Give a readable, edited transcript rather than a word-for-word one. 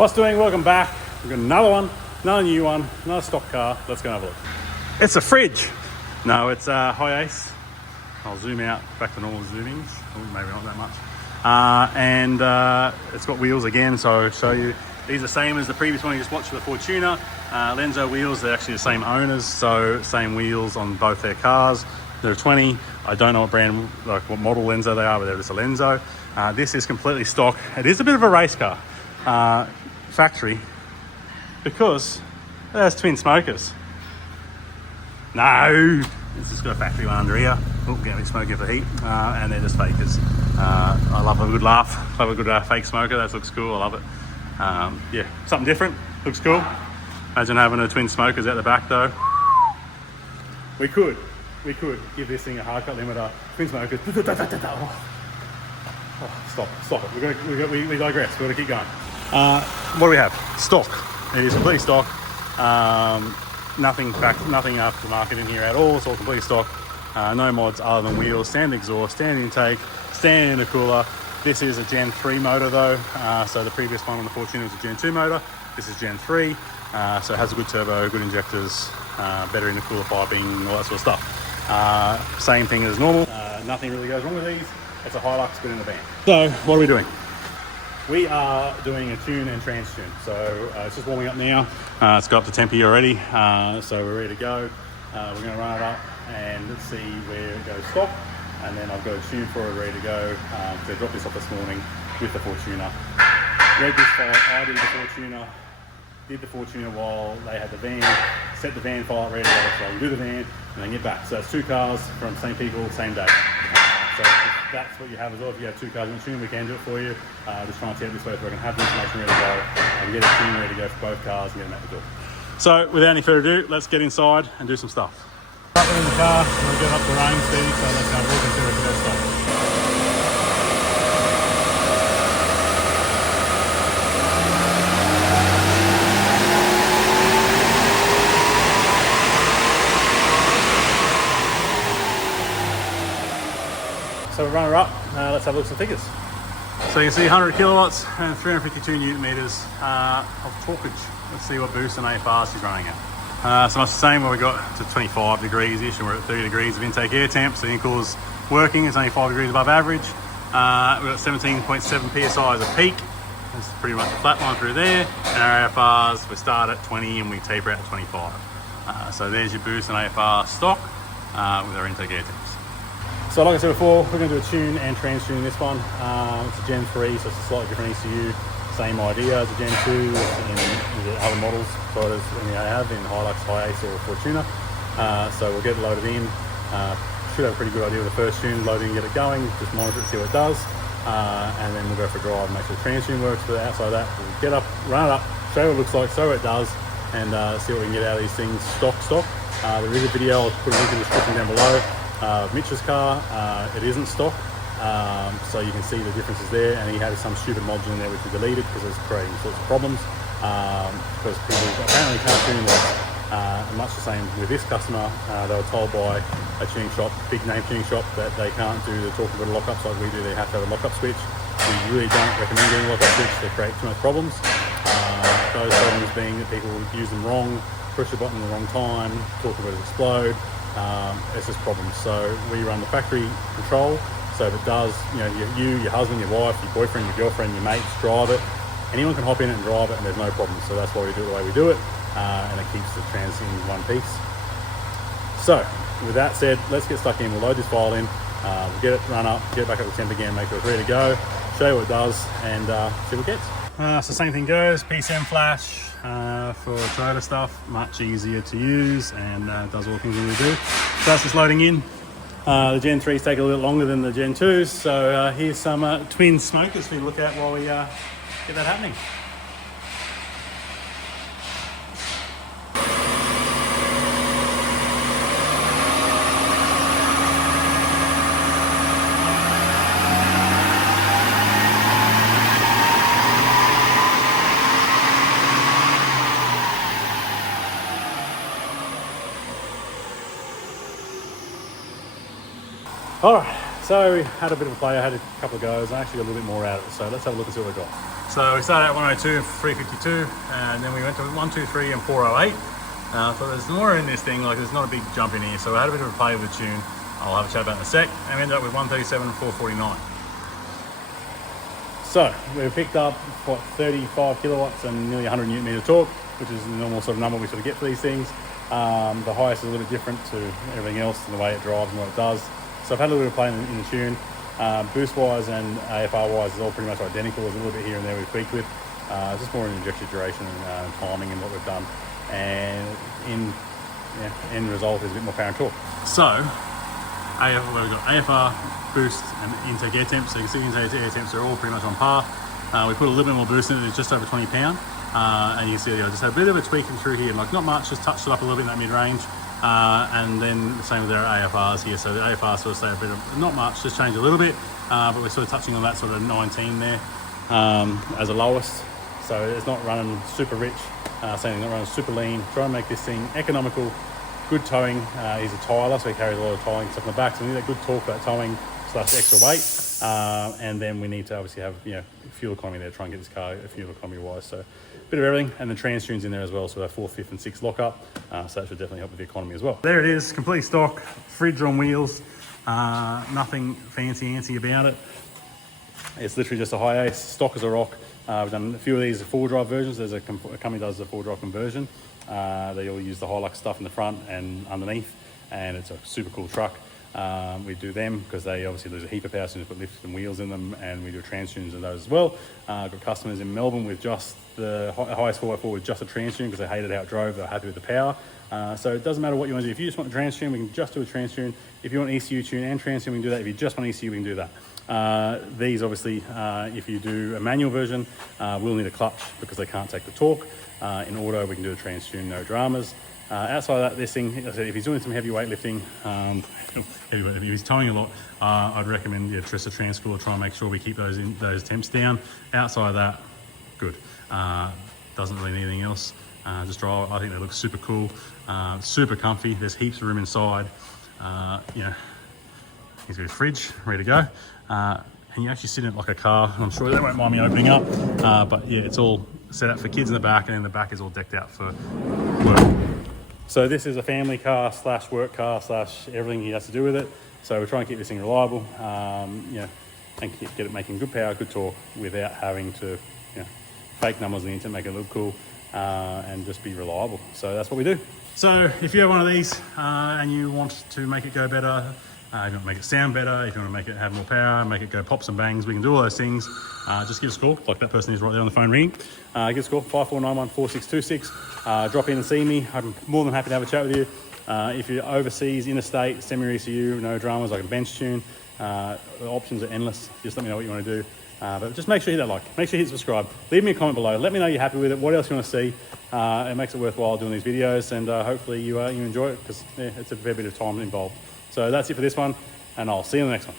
What's doing? Welcome back. We've got another one, another new one, another stock car. Let's go and have a look. It's a fridge. No, it's a Hiace. I'll zoom out back to normal zooming. Oh, maybe not that much. And it's got wheels again, so I'll show you. These are the same as the previous one you just watched with the Fortuner. Lenzo wheels, they're actually the same owners, so same wheels on both their cars. They're 20. I don't know what brand, like what model Lenzo they are, but they're just a Lenzo. This is completely stock. It is a bit of a race car, factory, because it has twin smokers. No, it's just got a factory one under here. Oh, getting a bit smoky for heat, and they're just fakers. I love a good laugh, love a good fake smoker. That looks cool. I love it. Yeah, something different. Looks cool. Imagine having a twin smokers out the back though. We could give this thing a hard cut limiter. Twin smokers. Oh, stop it. We digress. We're gonna keep going. What do we have? Stock. It is completely stock. Nothing aftermarket in here at all. It's all completely stock. No mods other than wheels, standard exhaust, standard intake, standard intercooler. This is a Gen 3 motor though. So the previous one on the Fortuner was a Gen 2 motor. This is Gen 3. So it has a good turbo, good injectors, better intercooler piping, all that sort of stuff. Same thing as normal. Nothing really goes wrong with these. It's a Hilux but in a van. So what are we doing? We are doing a tune and trans tune. So it's just warming up now. It's got up to temp already. So we're ready to go. We're going to run it up and let's see where it goes stock. And then I've got a tune for it ready to go. So I dropped this off this morning with the Fortuner. Read this file, I did the Fortuner while they had the van, set the van file ready to go, so I can do the van and then get back. So it's two cars from the same people, same day. So if that's what you have as well. If you have two cars in the tune, we can do it for you. Just trying to set it this way so I can have the information ready to go and get a tune ready to go for both cars and get them out the door. So without any further ado, let's get inside and do some stuff. Up in the car, we'll get up to running speed, so let's have a look and see where it goes stop. So we run her up, let's have a look at some figures. So you can see 100 kilowatts and 352 newton meters of torquage. Let's see what boost and AFR she's running at. So much the same where we got to 25 degrees-ish and we're at 30 degrees of intake air temp, so the intercooler's working, it's only 5 degrees above average. We've got 17.7 PSI as a peak. It's pretty much a flat line through there. And our AFRs, we start at 20 and we taper out at 25. So there's your boost and AFR stock with our intake air temps. So like I said before, we're going to do a tune and trans tune in this one. It's a Gen 3, so it's a slightly different ECU. Same idea as a Gen 2 in the other models Toyotas they have in Hilux, Hiace or Fortuner. So we'll get it loaded in. Should have a pretty good idea of the first tune, load it in, get it going, just monitor it, see what it does. And then we'll go for a drive and make sure the trans tune works. But outside of that, we'll get up, run it up, show what it looks like, show what it does, and see what we can get out of these things stock. There is a video, I'll put a link in the description down below. Mitch's car, it isn't stock, so you can see the differences there, and he had some stupid module in there which we deleted because it's creating sorts of problems, because people apparently can't tune this. Much the same with this customer, they were told by a tuning shop, big name tuning shop, that they can't do the torque converter lockups like we do. They have to have a lockup switch. We really don't recommend getting a lockup switch. They create too much problems. Those problems being that people use them wrong, push the button at the wrong time, torque converters explode. It's just problems. So we run the factory control, so if it does, you, your husband, your wife, your boyfriend, your girlfriend, your mates drive it, anyone can hop in it and drive it and there's no problem. So that's why we do it the way we do it, and it keeps the trans in one piece. So with that said, let's get stuck in. We'll load this file in, we'll get it run up, get it back up to temp again, make sure it's ready to go, show you what it does, and see what it gets. So same thing goes, PCM flash for Toyota stuff, much easier to use and does all the things we need to do. So that's just loading in. The Gen 3s take a little bit longer than the Gen 2s, so here's some twin smokers for you to look at while we get that happening. All right, So we had a bit of a play, I had a couple of goes, and I actually got a little bit more out of it. So let's have a look and see what we got. So we started at 102, 352, and then we went to 123 and 408. So there's more in this thing, like there's not a big jump in here. So I had a bit of a play with the tune. I'll have a chat about it in a sec. And we ended up with 137 and 449. So we picked up what 35 kilowatts and nearly 100 newton meter torque, which is the normal sort of number we sort of get for these things. The Hiace is a little bit different to everything else in the way it drives and what it does. So I've had a little bit of play in the tune. Boost wise and AFR wise is all pretty much identical. There's a little bit here and there we've tweaked with. Just more in injection duration and timing and what we've done. And end result is a bit more power and torque. So we've got AFR, boost and intake air temps. So you can see intake air temps are all pretty much on par. We put a little bit more boost in it, it's just over 20 pound. And you can see I just had a bit of a tweaking through here, like not much, just touched it up a little bit in that mid-range. And then the same with our AFRs here. So the AFR sort of stay a bit of, not much, just change a little bit, but we're sort of touching on that sort of 19 there as a lowest. So it's not running super rich, saying not running super lean. Try and make this thing economical, good towing. He's a tiler, so he carries a lot of tiling stuff in the back. So we need that good torque, that towing / extra weight. And then we need to obviously have fuel economy there, try and get this car fuel economy wise. So a bit of everything, and the trans tunes in there as well. So our 4th, 5th, and 6th lockup. So that should definitely help with the economy as well. There it is, complete stock, fridge on wheels. Nothing fancy about it. It's literally just a Hiace, stock as a rock. We've done a few of these 4-drive versions. There's a company that does a 4-drive conversion. They all use the Hilux stuff in the front and underneath, and it's a super cool truck. We do them because they obviously lose a heap of power as soon as we put lifts and wheels in them, and we do trans tunes in those as well. I've got customers in Melbourne with just the Hiace 4x4 with just a trans tune because they hated how it drove, they're happy with the power. So it doesn't matter what you want to do. If you just want a trans tune, we can just do a trans tune. If you want ECU tune and trans tune, we can do that. If you just want ECU, we can do that. These obviously, if you do a manual version, we'll need a clutch because they can't take the torque. In auto, we can do a trans tune, no dramas. Outside of that, this thing, like I said, if he's doing some heavy weightlifting, if he's towing a lot, I'd recommend just a trans cooler. Try and make sure we keep those temps down. Outside of that, good. Doesn't really need anything else. Just drive. I think they look super cool, super comfy. There's heaps of room inside. He's got his fridge ready to go. And you actually sit in it like a car. I'm sure they won't mind me opening up. But yeah, it's all set up for kids in the back, and then the back is all decked out for work. So this is a family car / work car / everything he has to do with it. So we're trying to keep this thing reliable, and get it making good power, good torque, without having to fake numbers on the internet, make it look cool, and just be reliable. So that's what we do. So if you have one of these and you want to make it go better, if you want to make it sound better, if you want to make it have more power, make it go pops and bangs, we can do all those things. Just give us a call, like that person is right there on the phone ringing. Give us a call, 54914626. Drop in and see me. I'm more than happy to have a chat with you. If you're overseas, interstate, semi-ECU, no dramas, like a bench tune. The options are endless. Just let me know what you want to do. But just make sure you hit that like, make sure you hit subscribe. Leave me a comment below. Let me know you're happy with it. What else you want to see? It makes it worthwhile doing these videos, and hopefully you enjoy it, because it's a fair bit of time involved. So that's it for this one, and I'll see you in the next one.